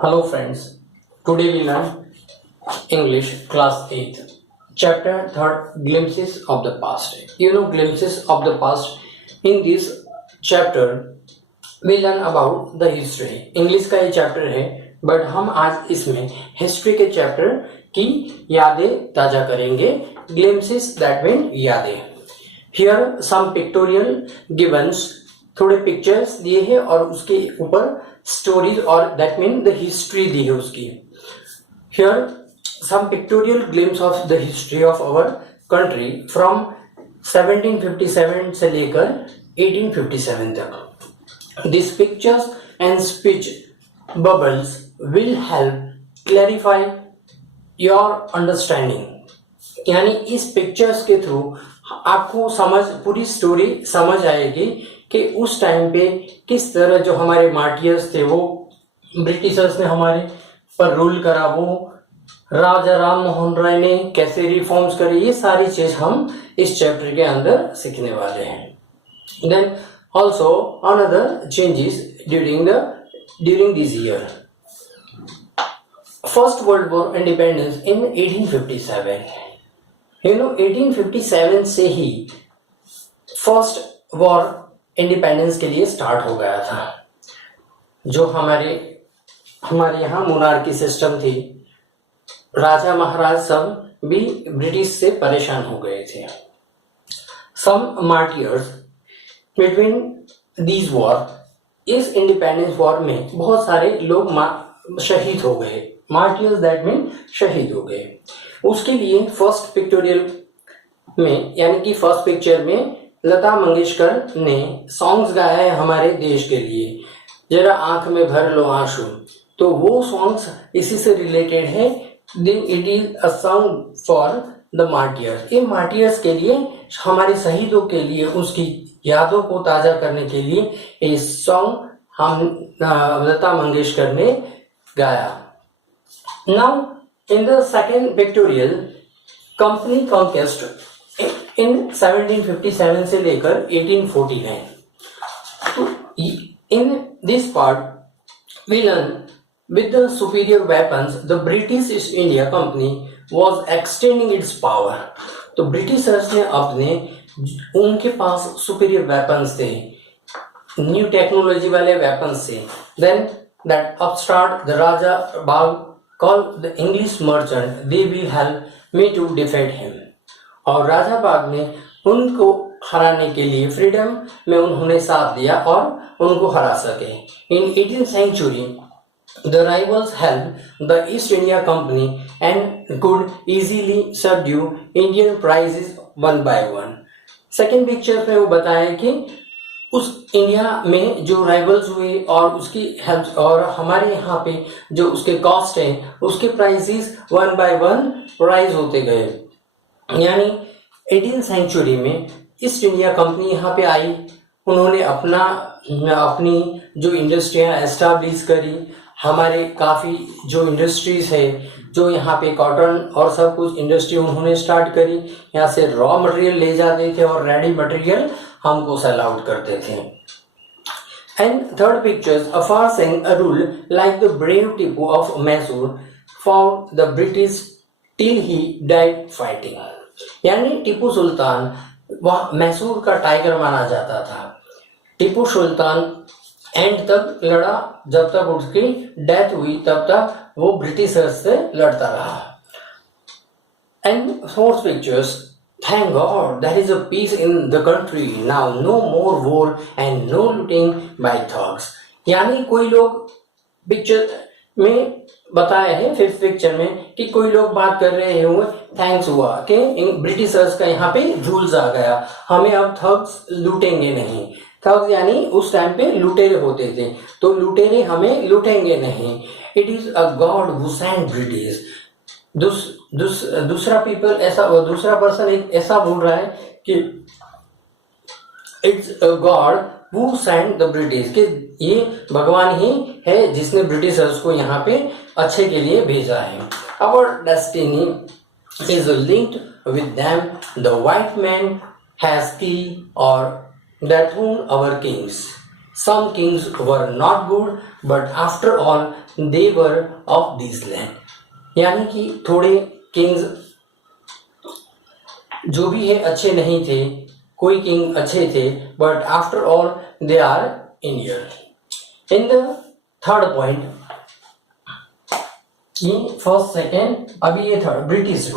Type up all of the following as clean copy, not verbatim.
Hello friends, today we learn English class 8th, chapter 3rd, glimpses of the past. Glimpses of the past. In this chapter we learn about the history. English का ये chapter है, but हम आज इसमें history के chapter की यादें ताजा करेंगे. Glimpses that mean यादें. Here some pictorial givens, थोड़े पिक्चर्स दिए हैं और उसके ऊपर स्टोरीज और दैट मीन द हिस्ट्री दी है उसकी. Here some pictorial glimpse of the history of our country from 1757 से लेकर 1857 तक. This pictures and speech bubbles will help clarify your understanding. यानी इस पिक्चर्स के थ्रू आपको पूरी स्टोरी समझ आएगी कि उस टाइम पे किस तरह जो हमारे मार्टियर्स थे वो ब्रिटिशर्स ने हमारे पर रूल करा, वो राजा राम मोहन राय ने कैसे रिफॉर्म्स करे, ये सारी चीज हम इस चैप्टर के अंदर सीखने वाले हैं. Then also another changes during this year. First world war independence in 1857. 1857 से ही फर्स्ट वॉर इंडिपेंडेंस के लिए स्टार्ट हो गया था. जो हमारे यहाँ मोनार्की सिस्टम थी, राजा महाराज सब भी ब्रिटिश से परेशान हो गए थे. सम मार्टियर्स बिटवीन दीज वॉर, इस इंडिपेंडेंस वॉर में बहुत सारे लोग शहीद हो गए. मार्टियर्स दैट मीन शहीद हो गए. उसके लिए फर्स्ट पिक्टोरियल में यानी कि फर्स्ट पिक्चर में लता मंगेशकर ने सॉन्ग्स गाया है हमारे देश के लिए, जरा आंख में भर लो आंसू. तो वो सॉन्ग्स इसी से रिलेटेड है. It is a song for the martyrs. In martyrs के लिए, हमारे शहीदों के लिए, उसकी यादों को ताजा करने के लिए ये सॉन्ग हम लता मंगेशकर ने गाया. Now in the second pictorial, company conquest in 1757 से लेकर 1849. In this part, we learn with the superior weapons, the British East India Company was extending its power. तो ब्रिटिशर्स ने उनके पास सुपीरियर वेपन्स थे, न्यू टेक्नोलॉजी वाले weapons थे. Then that upstart the Raja Bagh called the English merchant, they will help me to defeat him. और राजा बाग ने उनको हराने के लिए फ्रीडम में उन्होंने साथ दिया और उनको हरा सके. इन 18th century, the rivals helped the East India Company and could easily subdue Indian prizes one by one. Second picture में वो बताया कि उस इंडिया में जो राइवल्स हुए और उसकी हेल्प और हमारे यहाँ पे जो उसके कॉस्ट है उसके prices one by one rise होते गए. यानी 18th सेंचुरी में ईस्ट इंडिया कंपनी यहाँ पे आई. उन्होंने अपनी जो इंडस्ट्रियाँ एस्टैब्लिश करी. हमारे काफ़ी जो इंडस्ट्रीज है, जो यहाँ पे कॉटन और सब कुछ इंडस्ट्री उन्होंने स्टार्ट करी. यहाँ से रॉ मटेरियल ले जाते थे और रेडी मटेरियल हमको सेल आउट करते थे. And third pictures, afar Singh a rule like the brave Tipu of Mysore for the British till he died fighting. यानी टीपू सुल्तान वह मैसूर का टाइगर माना जाता था. टीपू सुल्तान एंड तक लड़ा, जब तक उसकी डेथ हुई तब तक वो ब्रिटिशर्स से लड़ता रहा. And fourth pictures, thank god there is a peace in the country now, no more war and no looting by thugs. यानी कोई लोग पिक्चर में बताया है फिफ्थ पिक्चर में कि कोई लोग बात कर रहे हुए थैंक्स हुआ कि ब्रिटिशर्स का यहाँ पे रूल्स आ गया, हमें अब थग्स लूटेंगे नहीं. थग्स यानी उस टाइम पे लुटेरे होते थे, तो लुटेरे हमें लूटेंगे नहीं. It is a God who sent British. दूसरा पर्सन एक ऐसा बोल रहा है कि it's a God who sent the British, कि ये भगवान ही है जिसने ब्रिटिशर्स को यहाँ पे अच्छे के लिए भेजा है. Our destiny is linked with them. The white man has killed और dethroned our kings. some kings were not good, but after all they were of this land. यानी कि थोड़े किंग्स जो भी है अच्छे नहीं थे, कोई किंग अच्छे थे, but after all they are Indian. In the third point, ये फर्स्ट सेकेंड, अभी ये third, British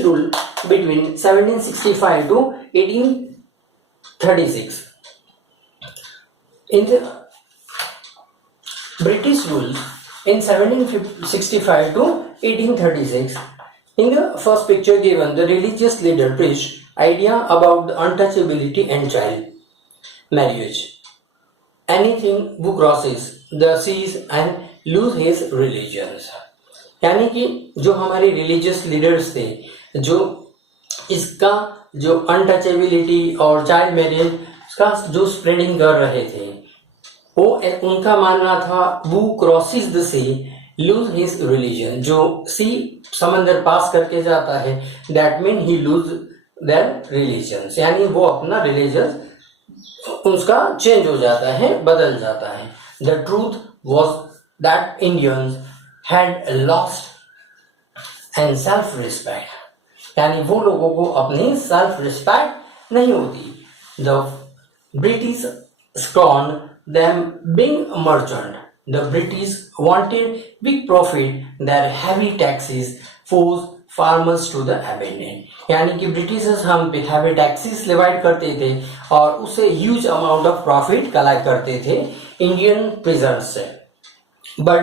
rule between 1765 to 1836. In the British rule in 1765 to 1836, in the first picture given, the religious leader preached idea about the untouchability and child marriage. Anything who crosses the seas and lose his religions. यानी कि जो हमारे religious leaders थे, जो इसका जो untouchability और child marriage का जो स्प्रेडिंग कर रहे थे, वो उनका मानना था वो crosses the sea loose his religion. जो सी समंदर पास करके जाता है, that mean he loose their religion, यानी वो अपना रिलीजन उसका चेंज हो जाता है, बदल जाता है. The truth was that Indians had lost and self respect, यानी वो लोगों को अपनी सेल्फ रिस्पेक्ट नहीं होती. The British scorned them being merchant. The British wanted big profit. Their heavy taxes forced farmers to the abandon. यानी कि Britishers हम पे heavy taxes लेवाइड करते थे और उससे huge amount of profit collect करते थे इंडियन peasants से. But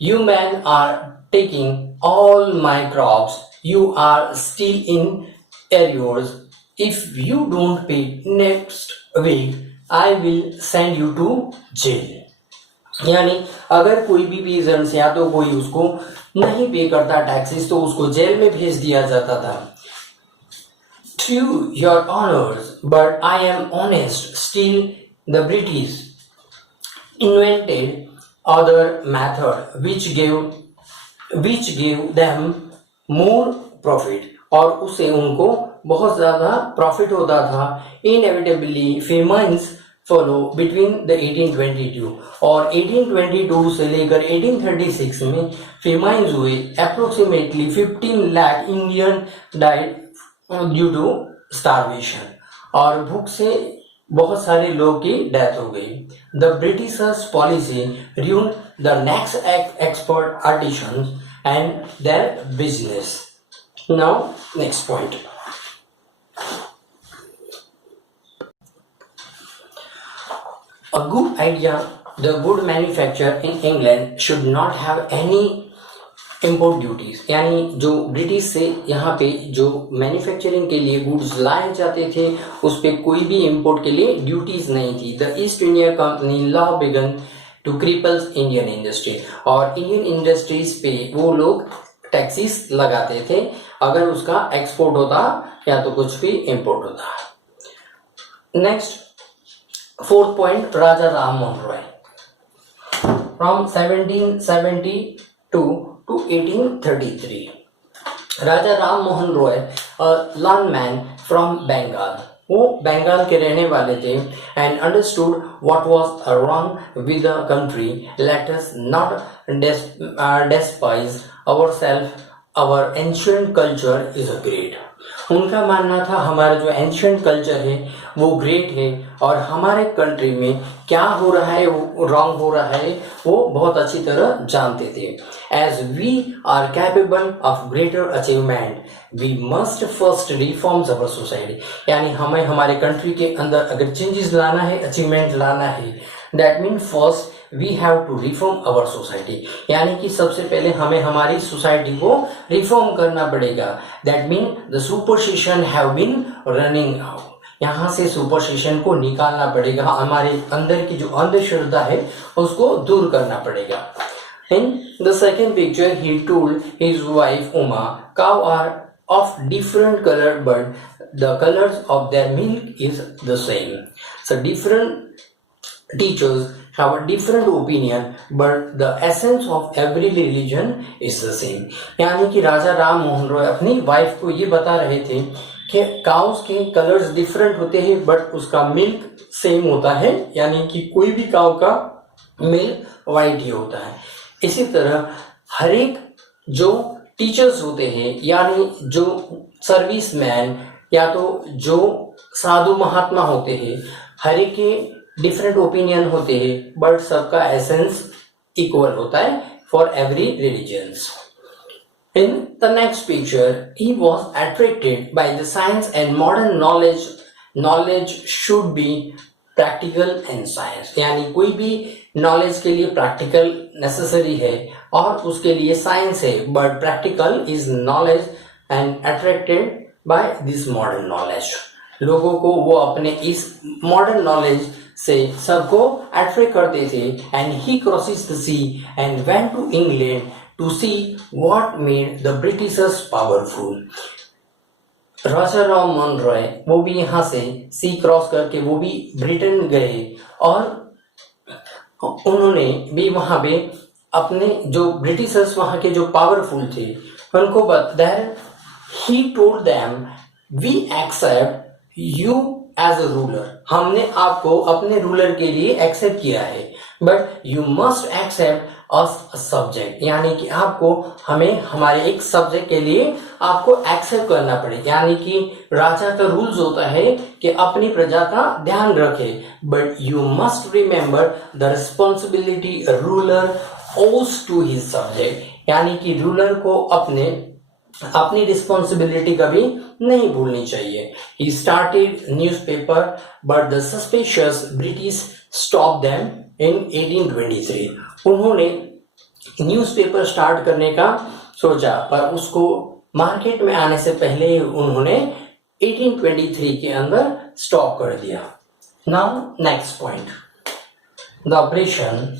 you men are taking all my crops. You are still in arrears. If you don't pay next week, I will send you to jail. यानी अगर कोई भी peasants या तो कोई उसको नहीं पे करता टैक्सेस, तो उसको जेल में भेज दिया जाता था. True your honors, but I am honest. Still, the British invented other method which gave them more profit, और उससे उनको बहुत ज़्यादा प्रॉफिट होता था. Inevitably famines follow between the 1822 और 1822 से लेकर 1836 में फेमाइंस हुए. Approximately 15 lakh Indian died due to starvation, और भूख से बहुत सारे लोग की डेथ हो गई. The Britishers policy ruined the next expert artisans and their business. Now next point, a good idea. The good manufacturer in England should not have any import duties. यानी जो ब्रिटिश से यहाँ पे जो मैन्युफैक्चरिंग के लिए गुड्स लाए जाते थे, उस पर कोई भी इम्पोर्ट के लिए ड्यूटीज नहीं थी. The East India company law began to cripples Indian industry, और इंडियन इंडस्ट्रीज पे वो लोग टैक्सेस लगाते थे अगर उसका एक्सपोर्ट होता या तो कुछ भी इम्पोर्ट होता. Next fourth point, Raja Ram Mohan Roy. From 1772 to 1833, Raja Ram Mohan Roy, landman from Bengal, वो बंगाल के रहने वाले थे. And understood what was wrong with the country. Let us not despise ourself, our ancient culture is a great. उनका मानना था हमारा जो एंशिएंट कल्चर है वो ग्रेट है, और हमारे कंट्री में क्या हो रहा है, वो रॉन्ग हो रहा है, वो बहुत अच्छी तरह जानते थे. As we are capable of greater achievement, we must first reforms our society. यानी हमें हमारे कंट्री के अंदर अगर चेंजेस लाना है, अचीवमेंट लाना है, that mean first we have to reform our society. यानी कि सबसे पहले हमें हमारी सोसाइटी को रिफॉर्म करना पड़ेगा. That mean the superstition have been running out. यहाँ से सुपरस्टिशन को निकालना पड़ेगा, हमारे अंदर की जो अंधश्रद्धा है उसको दूर करना पड़ेगा. In the second picture he told his wife Uma, cow are of different color but the colors of their milk is the same. So different teachers have a different opinion but the essence of every religion is the same. यानी कि राजा राम मोहन रॉय अपनी wife को ये बता रहे थे कि cows के कलर्स डिफरेंट होते हैं बट उसका मिल्क सेम होता है, यानी कि कोई भी काउ का मिल्क वाइट ही होता है। इसी तरह हर एक जो टीचर्स होते हैं, यानी जो सर्विसमैन या तो जो साधु महात्मा होते हैं, हर एक के डिफरेंट ओपिनियन होते हैं बट सबका एसेंस इक्वल होता है for every religions. In the next picture, he was attracted by the science and modern knowledge. Knowledge should be practical and science. यानी कोई भी knowledge के लिए practical necessary है और उसके लिए science है, but practical is knowledge and attracted by this modern knowledge. लोगों को वो अपने इस modern knowledge से सबको attract करते थे, and he crosses the sea and went to England to see what made the Britishers powerful. राजा राम मोहन रॉय वो भी यहाँ से सी क्रॉस करके वो भी ब्रिटेन गए और उन्होंने भी वहाँ पे अपने जो ब्रिटिशर्स वहाँ के जो पावरफुल थे उनको बताया, he told them we accept you as a ruler. हमने आपको अपने रूलर के लिए एक्सेप्ट किया है, but you must accept us subject, यानी कि आपको हमें हमारे एक सब्जेक्ट के लिए आपको एक्सेप्ट करना पड़े। यानी कि राजा का रूल्स होता है कि अपनी प्रजा का ध्यान रखे, but you must remember the responsibility ruler ओज टू हिज सब्जेक्ट, यानी कि रूलर को अपनी रिस्पॉन्सिबिलिटी कभी नहीं भूलनी चाहिए। He started newspaper but the suspicious British stop them in 1823। उन्होंने न्यूज़पेपर स्टार्ट करने का सोचा पर उसको मार्केट में आने से पहले उन्होंने 1823 के अंदर स्टॉप कर दिया। Now next point, the operation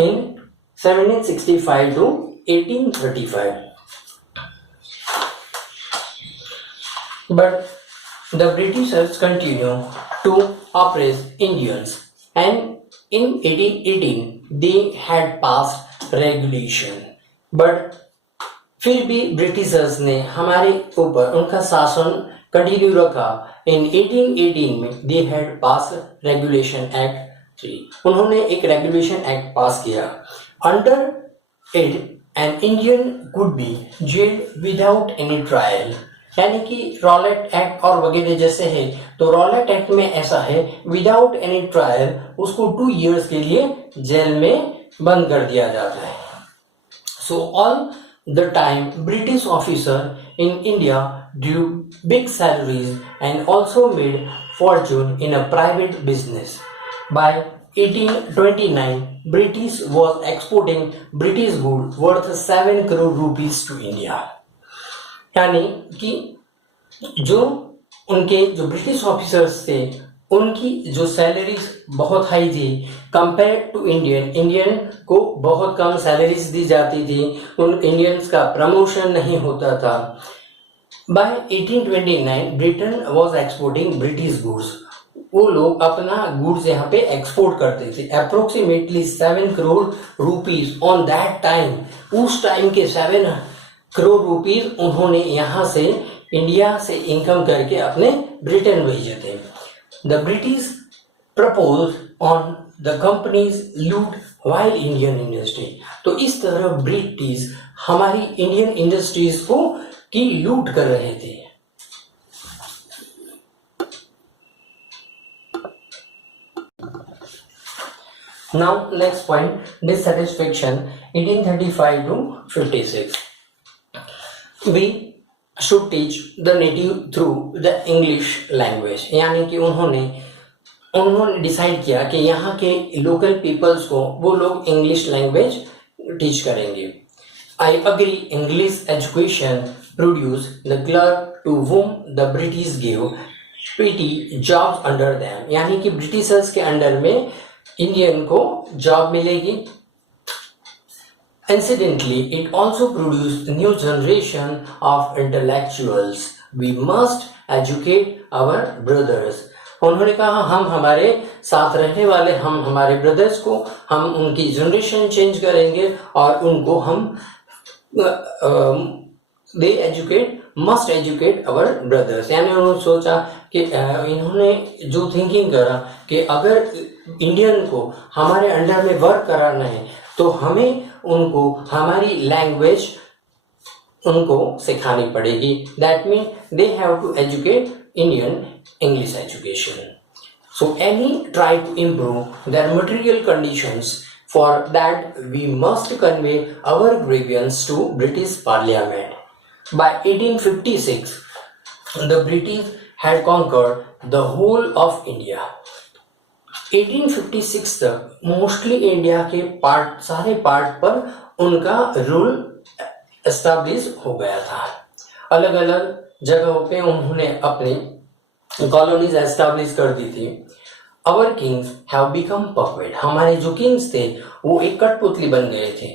in 1765 to 1835। But the Britishers continue to oppress Indians, and in 1818 they had passed regulation. But फिर भी ब्रिटिशर्स ने हमारे ऊपर उनका शासन कंटिन्यू रखा। इन 1818 में they had pass regulation act 3। उन्होंने एक रेगुलेशन एक्ट पास किया। Under it an Indian could be gelled without any trial, यानी कि रॉलेट एक्ट और वगैरह जैसे है, तो रॉलेट एक्ट में ऐसा है विदाउट एनी ट्रायल उसको 2 years के लिए जेल में बंद कर दिया जाता है। So all the time British officer in India due big salaries and also made fortune in a private business. By 1829 British was exporting British good worth 7 crore rupees to India, यानी कि जो उनके जो ब्रिटिश ऑफिसर्स थे उनकी जो salaries बहुत high थी कंपेयर टू इंडियन को बहुत कम सैलरीज दी जाती थी, उन इंडियंस का प्रमोशन नहीं होता था। By 1829 Britain was exporting British goods, वो लोग अपना गुड्स यहाँ पे एक्सपोर्ट करते थे। Approximately 7 crore rupees on that time, उस टाइम के 7 crore rupees उन्होंने यहाँ से इंडिया से इनकम करके अपने ब्रिटेन भेजे थे। The British propose on the companies लूट वाइल इंडियन इंडस्ट्री, तो इस तरह ब्रिटिश हमारी इंडियन इंडस्ट्रीज को की लूट कर रहे थे। Now next point, dissatisfaction 1835 to 56। We should teach the native through the English language, यानी कि उन्होंने डिसाइड किया कि यहाँ के लोकल पीपल्स को वो लोग इंग्लिश लैंग्वेज टीच करेंगे। I agree English education produce the clerk to whom the British give petty jobs under them, यानी कि ब्रिटिशर्स के अंडर में इंडियन को जॉब मिलेगी। Incidentally, it also produced a new generation of intellectuals. We must educate our brothers. उन्होंने कहा हम हमारे साथ रहने वाले हम हमारे ब्रदर्स को हम उनकी जनरेशन चेंज करेंगे और उनको हम they educate must educate our brothers, यानी उन्होंने सोचा कि इन्होंने जो थिंकिंग करा कि अगर इंडियन को हमारे अंडर में वर्क कराना है तो हमें उनको हमारी लैंग्वेज उनको सिखानी पड़ेगी. That mean they have to educate Indian English education. So any try to improve their material conditions. For that we must convey our grievance to British Parliament. By 1856, the British had conquered the whole of India. 1856 तक mostly India के सारे part पर उनका rule establish हो गया था. अलग अलग जगहों पे उन्होंने अपनी कॉलोनीज एस्टैब्लिश कर दी थी. Our kings have become puppet. हमारे जो किंग्स थे वो एक कठपुतली बन गए थे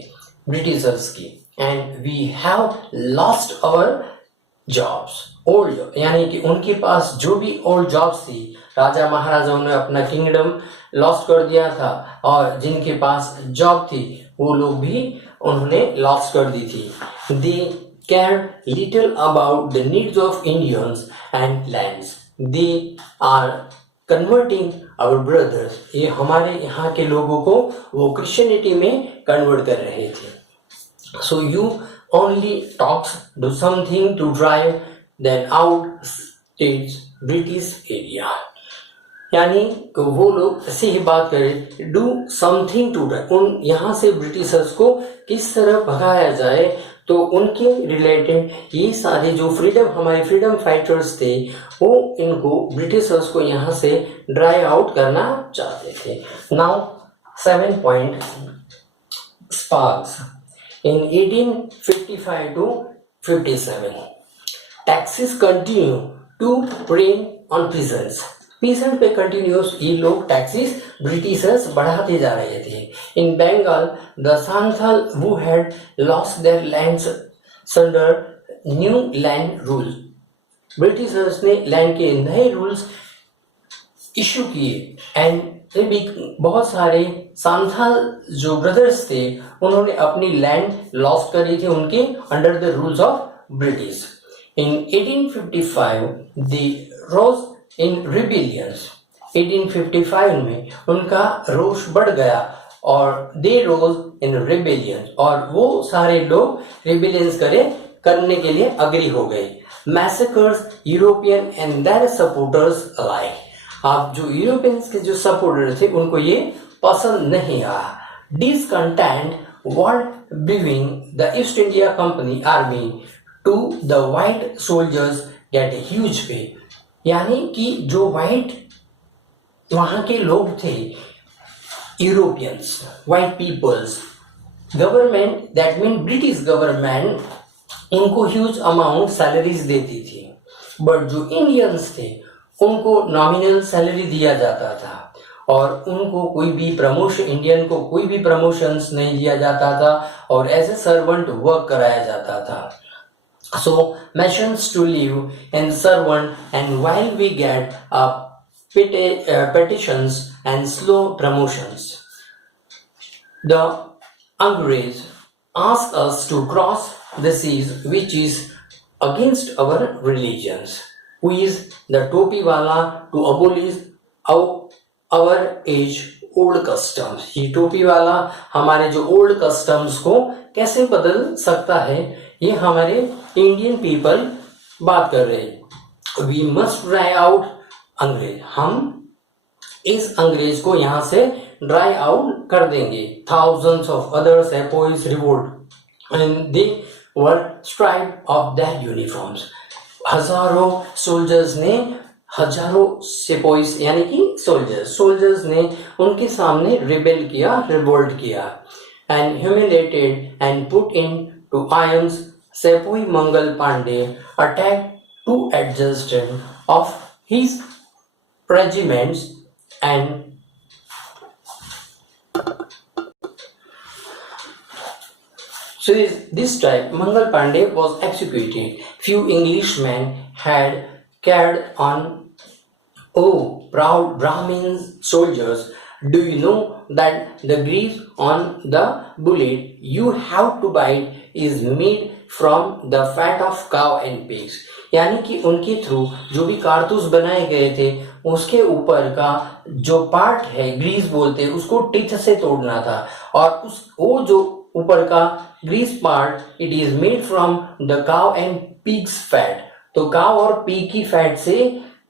ब्रिटिशर्स की. And we have lost our jobs, old, यानी कि उनके पास जो भी ओल्ड जॉब्स थी, राजा महाराजाओं ने अपना किंगडम लॉस्ट कर दिया था और जिनके पास जॉब थी वो लोग भी उन्होंने लॉस्ट कर दी थी. They care little about the needs of Indians and lands. They are converting our brothers. ये हमारे यहाँ के लोगों को वो क्रिश्चियनिटी में कन्वर्ट कर रहे थे. So you only talks do something to drive then out states British area, यानी वो लोग ऐसे ही बात करें, डू समथिंग टू ड्राइव, उन यहाँ से ब्रिटिशर्स को किस तरह भगाया जाए. तो उनके रिलेटेड ये सारे जो हमारे फ्रीडम फाइटर्स थे वो इनको ब्रिटिशर्स को यहाँ से ड्राइव आउट करना चाहते थे. Now 7 point sparks. In 1855 to 57 taxes continue to rain on peasants. Peasant पे कंटिन्यूस ये लोग टैक्सेस ब्रिटिशर्स बढ़ाते जा रहे थे. In Bengal the Santhal who had lost their lands under new land rules. Britishers ने लैंड के नए रूल्स इशू किए एंड बहुत सारे सांथाल जो ब्रदर्स थे उन्होंने अपनी लैंड लॉस्ट करी थी उनके under the rules of British. In 1855 they rose in rebellions. 1855 में उनका रोष बढ़ गया और दे रोज इन रिबिलियंस, और वो सारे लोग रिबिलियंस करने के लिए अग्री हो गए. Massacres European and their supporters alike. आप जो यूरोपियंस के जो सपोर्टर थे उनको ये पसंद नहीं आया. Discontent were brewing the East India Company army to the white soldiers get a huge pay. यानी कि जो व्हाइट वहां के लोग थे, Europeans, white peoples, government that mean British government उनको ह्यूज अमाउंट सैलरीज देती थी. बट जो इंडियंस थे उनको नॉमिनल सैलरी दिया जाता था और उनको कोई भी प्रमोशन, इंडियन को कोई भी प्रमोशंस नहीं दिया जाता था और एज ए सर्वेंट वर्क कराया जाता था. So missions to live and servant, and while we get petitions and slow promotions, the Angrez ask us to cross the seas, which is against our religions. Who is the topi wala to abolish our age old customs. ये टोपी वाला हमारे जो old customs को कैसे बदल सकता है, ये हमारे इंडियन पीपल बात कर रहे हैं. वी मस्ट ड्राई आउट अंग्रेज. हम इस अंग्रेज को यहाँ से ड्राई आउट कर देंगे. Thousands of other sepoys revolt and they were stripe of their uniforms. हजारों सोल्जर्स ने, हजारों सेपोइस यानी कि सोल्जर्स ने उनके सामने रिबेल किया, रिवोल्ट किया. And humiliated and put into irons, Sepoy Mangal Pandey attacked two adjutants of his regiments and so this time Mangal Pandey was executed. Few Englishmen had carried on. Oh, proud Brahmin soldiers, Do you know that the grease on the bullet you have to bite is made from the fat of cow and pigs? यानी कि उनके through जो भी कारतूस बनाए गए थे उसके ऊपर का जो पार्ट है, ग्रीस बोलते हैं, उसको टीथ से तोड़ना था, और उस वो जो ऊपर का grease part it is made from the cow and pigs fat. तो काव और पीग की फैट से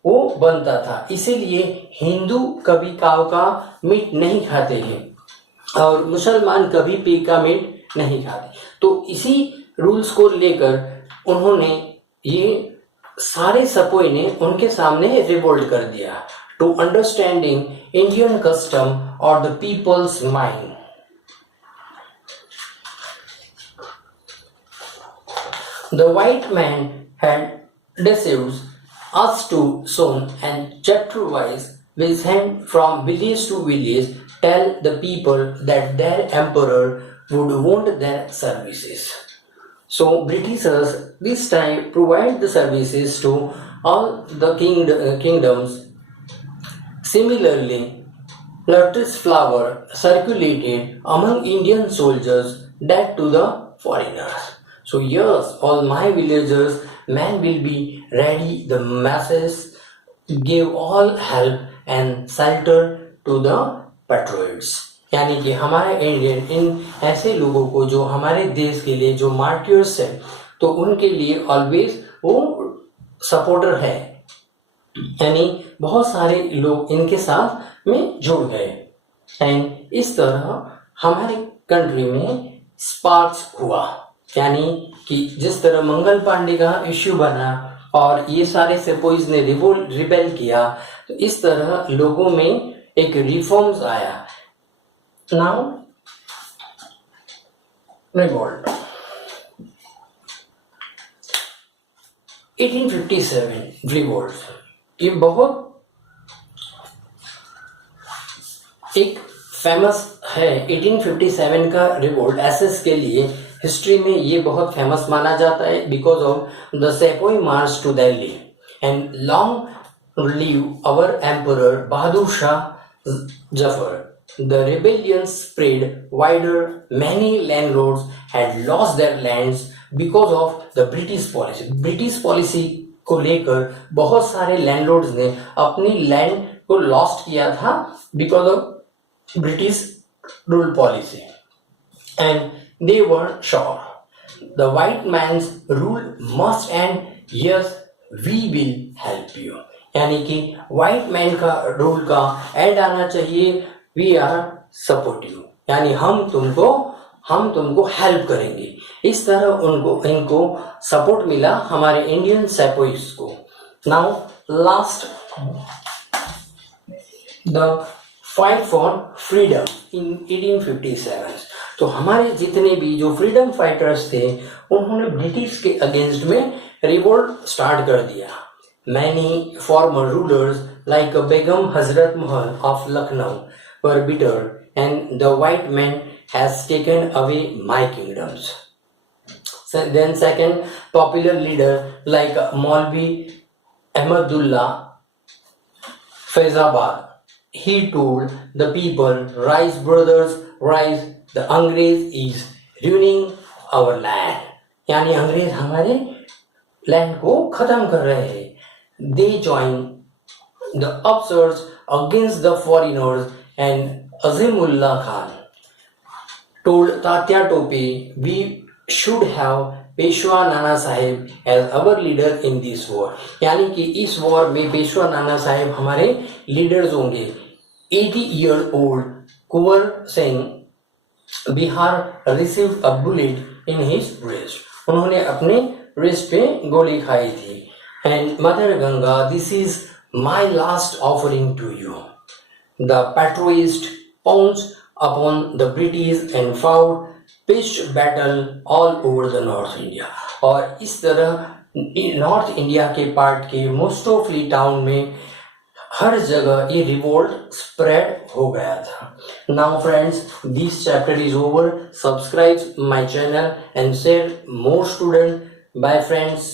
वो बनता था, इसीलिए हिंदू कभी काव का मीट नहीं खाते हैं और मुसलमान कभी पीग का मीट नहीं खाते। तो इसी रूल्स को लेकर उन्होंने ये सारे सपोई ने उनके सामने रिवोल्ट कर दिया। टू अंडरस्टैंडिंग इंडियन कस्टम और the people's mind, the white man had deceived us to soon and chapter wise with him from village to village tell the people that their emperor would want their services. So Britishers this time provide the services to all the kingdoms. Similarly, lotus flower circulated among Indian soldiers, that to the foreigners. So yes, all my villagers, men will be ready, the masses give all help and shelter to the patriots. यानी कि हमारे Indian in ऐसे लोगों को जो हमारे देश के लिए जो मार्टियर्स है, तो उनके लिए ऑलवेज वो सपोर्टर है, यानी बहुत सारे लोग इनके साथ में जुड़ गए। एंड इस तरह हमारे कंट्री में स्पार्क्स हुआ, यानी कि जिस तरह मंगल पांडे का इश्यू बना और ये सारे सेपोइज ने रिबेल किया, तो इस तरह लोगों में एक रिफॉर्म्स आया। नाउ रिवोल्ट 1857 रिवोल्ट, ये बहुत एक फेमस है। 1857 का रिवोल्ट एसएस के लिए हिस्ट्री में ये बहुत फेमस माना जाता है because of the sepoy march to Delhi and long live our emperor Bahadur Shah Zafar. The rebellion spread wider. Many landlords had lost their lands because of the British policy. British policy को लेकर बहुत सारे लैंडलॉर्ड्स ने अपनी लैंड को लॉस्ट किया था because of British rule policy, and they were sure the white man's rule must end. Yes, we will help you. यानी कि व्हाइट मैन का रूल का एंड आना चाहिए। वी आर सपोर्टिव, यानी हम तुमको हेल्प करेंगे। इस तरह इनको सपोर्ट मिला हमारे इंडियन सेपोइस को। Now last the fight for freedom इन 1857। तो हमारे जितने भी जो फ्रीडम फाइटर्स थे उन्होंने ब्रिटिश के अगेंस्ट में रिवोल्ट स्टार्ट कर दिया। Many farmer rulers like Begum Hazrat Mahal of Lucknow were bitter, and the white man has taken away my kingdoms. So then second, popular leader like Maulvi Ahmadullah Faizabad, he told the people, rise brothers, rise, the Angrez is ruining our land. यानी अंग्रेज हमारे land को खत्म कर रहे हैं। They joined the upsurge against the foreigners, and Azimullah Khan told Tatya Tope, we should have Peshwa Nana Saheb as our leader in this war. यानी कि इस वॉर में पेशवा नाना साहेब हमारे लीडर्स होंगे। 80 year old Kunwar Singh Bihar received a bullet in his wrist. उन्होंने अपने wrist पे गोली खाई थी। And Mother Ganga, this is my last offering to you. The patriots pounced upon the British and fought pitched battle all over the North India. और इस तरह north India के पार्ट के मोस्टोफली टाउन में हर जगह ये रिवोल्ट स्प्रेड हो गया था। Now friends, this chapter is over. Subscribe my channel and share more student. Bye friends.